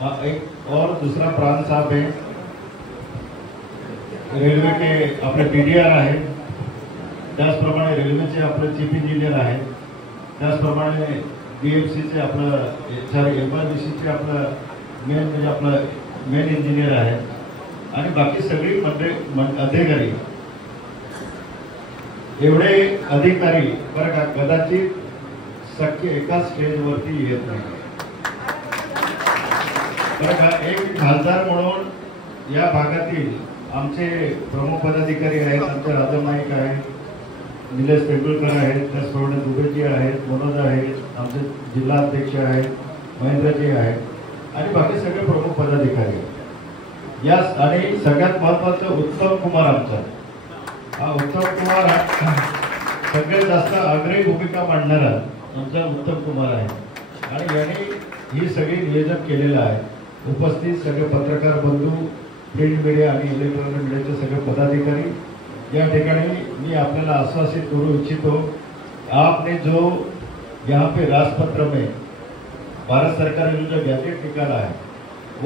एक और दूसरा प्राण साहब है, रेल्वे के अपने DDR आहे, त्याचप्रमाणे रेल्वेचे आपले चीफ इंजिनियर आहे, त्याचप्रमाणे BMCचे आपलं MRDCचे आपलं मेन म्हणजे आपलं मेन इंजिनियर आहे आणि बाकी सगळी अधिकारी, एवढे अधिकारी बरं का कदाचित सख्य एका स्टेजवरती येत नाही बरं का। एक खासदार म्हणून या भागातील आमचे प्रमुख पदाधिकारी आहेत, आमचे राजन नाईक आहेत, निलेश तेंडुलकर आहेत, त्याचप्रमाणे दुबेजी आहेत, मनोज आहेत, आमचे जिल्हाध्यक्ष आहेत, महेंद्रजी आहेत आणि बाकी सगळे प्रमुख पदाधिकारी या आणि सगळ्यात महत्त्वाचं उत्तम कुमार आमचा हा उत्तम कुमार सगळ्यात जास्त आग्रही भूमिका मांडणारा आमचा उत्तम कुमार आहे आणि यांनी ही सगळी नियोजन केलेलं आहे। उपस्थित सगळे पत्रकार बंधू, प्रिंट मीडिया आणि इलेक्ट्रॉनिक मीडियाचे सगळे पदाधिकारी या ठिकाणी मी आपल्याला आश्वासित करू इच्छितो, आपने जो यहाँ पे राजपत्र में भारत सरकार ने जो गैजेट निकाला है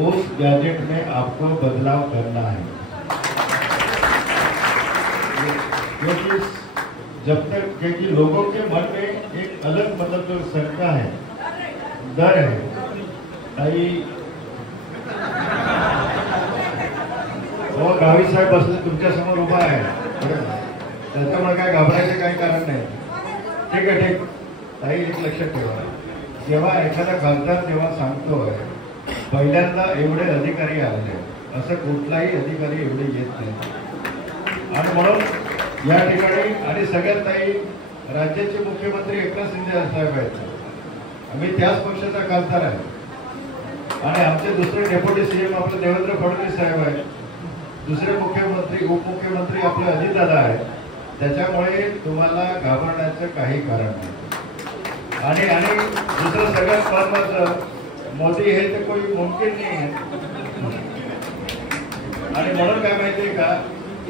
उस गैजेट में आपको बदलाव करना है, क्योंकि जब तक क्योंकि लोगों के मन में एक अलग मतलब जो शंका है, डर है, वो गावी साहेब बसले तुमच्या समोर उभा आहे, त्याच्यामुळे काय घाबरायचं काही कारण नाही। ठीक आहे, ठीक ताई, एक लक्षात ठेवा, जेव्हा एखादा खासदार जेव्हा सांगतोय पहिल्यांदा एवढे अधिकारी आले, असं कुठलाही अधिकारी एवढे येत नाही आणि म्हणून या ठिकाणी आणि सगळ्यात ताई राज्याचे मुख्यमंत्री एकनाथ शिंदे साहेब आहेत, आम्ही त्याच पक्षाचा खासदार आहे आणि आमचे दुसरे डेप्युटी CM आपले देवेंद्र फडणवीस साहेब आहेत, दुसरे मुख्यमंत्री उपमुख्यमंत्री आपले अजितदादा आहेत, त्याच्यामुळे तुम्हाला घाबरण्याचं काही कारण नाही आणि दुसरं सगळ्यात महत्त्वाचं मोदी हे तर कोई मुमकिन नाही आहे आणि म्हणून काय माहिती आहे का,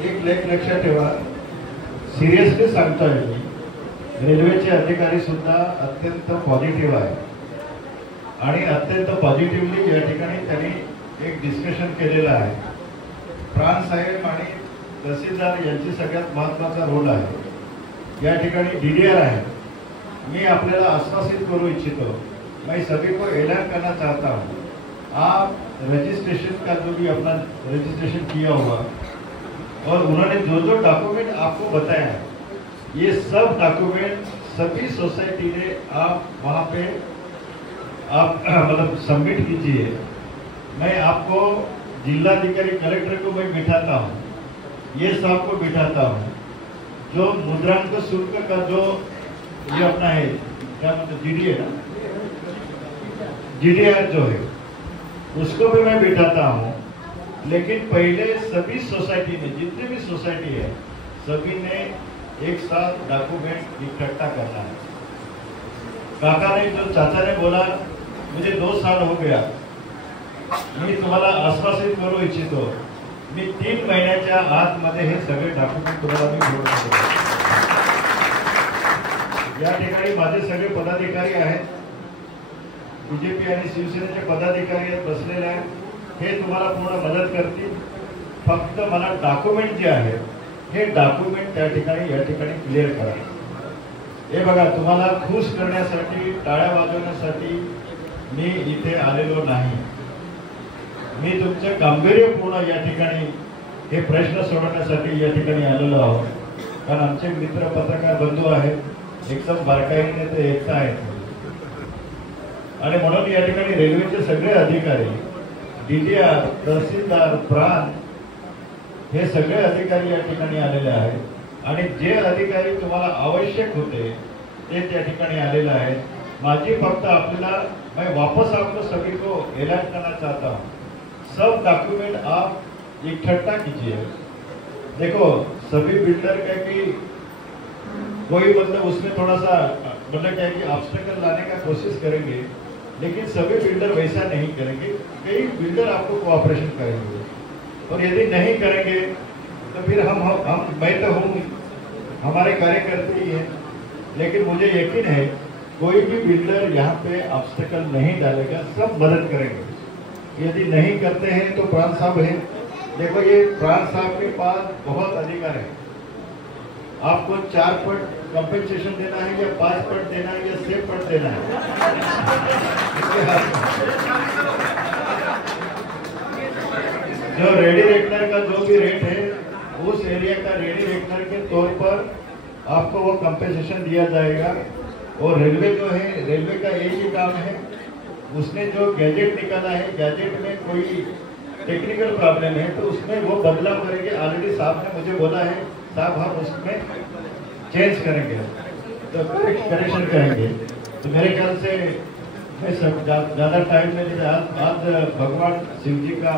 एक लेख लक्षात ठेवा, सिरियसली सांगतोय मी, रेल्वेचे अधिकारी सुद्धा अत्यंत पॉझिटिव्ह आहे आणि अत्यंत पॉझिटिव्हली या ठिकाणी त्यांनी एक डिस्कशन केलेलं आहे। प्राण साहेब आणि तहसीलदार यांची सगळ्यात महत्त्वाचा रोल आहे, या ठिकाणी DDR आहे। मैं आपल्याला आश्वासित करू इच्छितो, मैं सभी को ऐलान करना चाहता हूँ, आप रजिस्ट्रेशन का जो भी अपना रजिस्ट्रेशन किया होगा और उन्होंने जो जो डॉक्यूमेंट आपको बताया है, ये सब डॉक्यूमेंट सभी सोसाइटी ने आप वहाँ पे आप मतलब सबमिट कीजिए। मैं आपको जिलाधिकारी कलेक्टर को मैं बिठाता हूँ, ये सब को बिठाता हूँ, जो मुद्रांक शुल्क का जो ये अपना है क्या मतलब GDR जो है उसको भी मैं बिठाता हूँ, लेकिन पहले सभी सोसाइटी में जितने भी सोसाइटी है सभी ने एक साथ डॉक्यूमेंट इकट्ठा करना है। काका ने जो चाचा ने बोला मुझे 2 साल हो गया, मी तुम्हाला आश्वासित करू इच्छितो, मी 3 महिन्याच्या आतमध्ये हे सगळे डॉक्युमेंट तुम्हाला मी घेऊन देतो। या ठिकाणी माझे सगळे पदाधिकारी आहेत, BJP आणि शिवसेनेचे पदाधिकारी आहेत बसलेले आहेत, हे तुम्हाला पूर्ण मदत करतील। फक्त मला डॉक्युमेंट जे आहे हे डॉक्युमेंट त्या ठिकाणी या ठिकाणी क्लिअर करा। हे बघा, तुम्हाला खुश करण्यासाठी टाळ्या वाजवण्यासाठी मी इथे आलेलो नाही, मी तुमचं गांभीर्यपूर्ण या ठिकाणी हे प्रश्न सोडवण्यासाठी या ठिकाणी आलेलो आहोत, कारण आमचे मित्र पत्रकार बंधू आहेत, एकदम बारकाईने ते ऐकत आहेत आणि म्हणून या ठिकाणी रेल्वेचे सगळे अधिकारी, DDR, तहसीलदार, प्राण हे सगळे अधिकारी या ठिकाणी आलेले आहेत आणि जे अधिकारी तुम्हाला आवश्यक होते ते त्या ठिकाणी आलेले आहेत। माझी फक्त आपल्याला मैं वापस आपको सभी को ऐलान करना चाहता हूँ, सब डॉक्यूमेंट आप इकट्ठा कीजिए। देखो, सभी बिल्डर का कि कोई मतलब उसमें थोड़ा सा मतलब क्या है कि ऑब्स्टेकल लाने का कोशिश करेंगे, लेकिन सभी बिल्डर वैसा नहीं करेंगे, कई बिल्डर आपको कोऑपरेशन करेंगे और यदि नहीं करेंगे तो फिर हम मैं तो हूँ, हमारे कार्यकर्ता ही हैं, लेकिन मुझे यकीन है कोई भी बिल्डर यहाँ पे ऑब्स्टेकल नहीं डालेगा, सब मदद करेंगे। यदि नहीं करते हैं तो प्राण साहब हैं, देखो ये प्राण साहब के पास बहुत अधिकार है। आपको 4 पट कंपेंसेशन देना है या 5 पट देना है या 6 पट देना है, जो रेडी रेकनर का जो भी रेट है उस एरिया का रेडी रेकनर के तौर पर आपको वो कंपेंसेशन दिया जाएगा। और रेलवे जो है, रेलवे का एक ही काम है, उसने जो गैजेट निकाला है, गैजेट में कोई टेक्निकल प्रॉब्लम है तो उसमें वो बदलाव करेंगे। ऑलरेडी साहब ने मुझे बोला है, साहब हम उसमें चेंज करेंगे, तो करेक्शन करेंगे। तो मेरे ख्याल से मैं सब ज़्यादा टाइम में नहीं, आज भगवान शिव जी का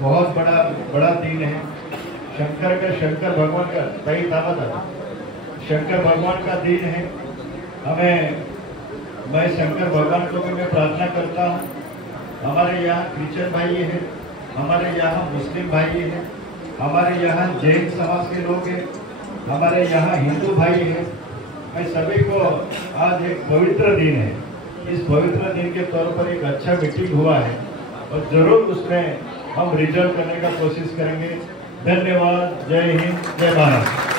बहुत बड़ा दिन है। शंकर भगवान का सही दावा था, शंकर भगवान का दिन है। मैं शंकर भगवान को भी मैं प्रार्थना करता हूँ। हमारे यहाँ क्रिश्चियन भाई हैं, हमारे यहाँ मुस्लिम भाई हैं, हमारे यहाँ जैन समाज के लोग हैं, हमारे यहाँ हिंदू भाई हैं। मैं सभी को आज एक पवित्र दिन है, इस पवित्र दिन के तौर पर एक अच्छा मीटिंग हुआ है और जरूर उसमें हम रिजल्ट करने का कोशिश करेंगे। धन्यवाद। जय हिंद, जय भारत।